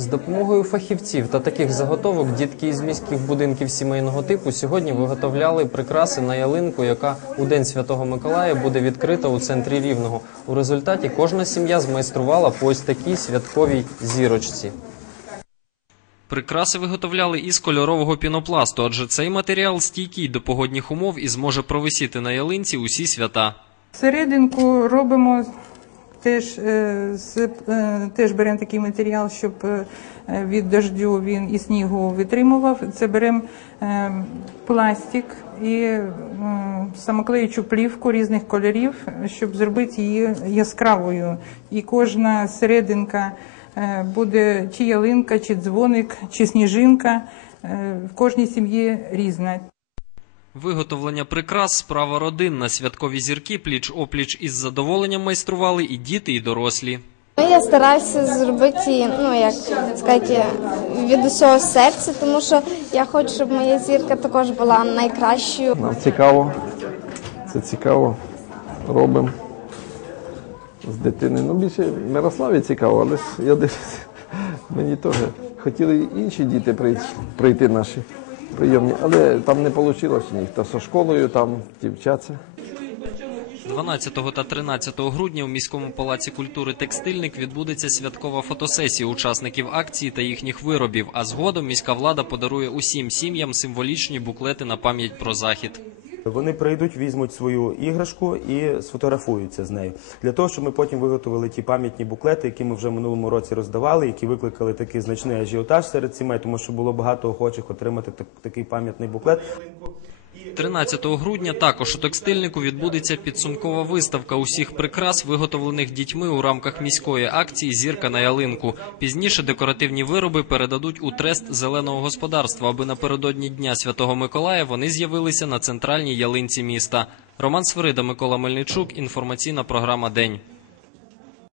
З допомогою фахівців та таких заготовок дітки із міських будинків сімейного типу сьогодні виготовляли прикраси на ялинку, яка у день Святого Миколая буде відкрита у центрі Рівного. У результаті кожна сім'я змайструвала по ось такій святковій зірочці. Прикраси виготовляли із кольорового пінопласту, адже цей матеріал стійкий до погодних умов і зможе провисіти на ялинці усі свята. Серединку робимо теж, е, е, теж беремо такий матеріал, щоб е, від дождю він і снігу витримував. Це беремо пластик і самоклеючу плівку різних кольорів, щоб зробити її яскравою. І кожна серединка буде чи ялинка, чи дзвоник, чи сніжинка. В кожній сім'ї різна. Виготовлення прикрас справа родинна. Святкові зірки пліч опліч із задоволенням майстрували і діти, і дорослі. Ну, Я стараюся зробити, ну як сказати, від усього серця, тому що я хочу, щоб моя зірка також була найкращою. Нам цікаво. Це цікаво. Робимо з дитини. Ну, більше Мирославі цікаво, але ж я дивлюся, мені теж хотіли інші діти прийти, прийти наші прийомні, але там не вийшло ніхто зі школою, там дівчата вчаться. 12 та 13 грудня у міському палаці культури Текстильник відбудеться святкова фотосесія учасників акції та їхніх виробів. А згодом міська влада подарує усім сім'ям символічні буклети на пам'ять про захід. Вони прийдуть, візьмуть свою іграшку і сфотографуються з нею для того, щоб ми потім виготовили ті пам'ятні буклети, які ми вже минулому році роздавали, які викликали такий значний ажіотаж серед сімей, тому що було багато охочих отримати так- такий пам'ятний буклет. 13 грудня також у текстильнику відбудеться підсумкова виставка усіх прикрас, виготовлених дітьми у рамках міської акції Зірка на ялинку. Пізніше декоративні вироби передадуть у трест зеленого господарства, аби напередодні дня Святого Миколая вони з'явилися на центральній ялинці міста. Роман Свирида, Микола Мельничук. Інформаційна програма День.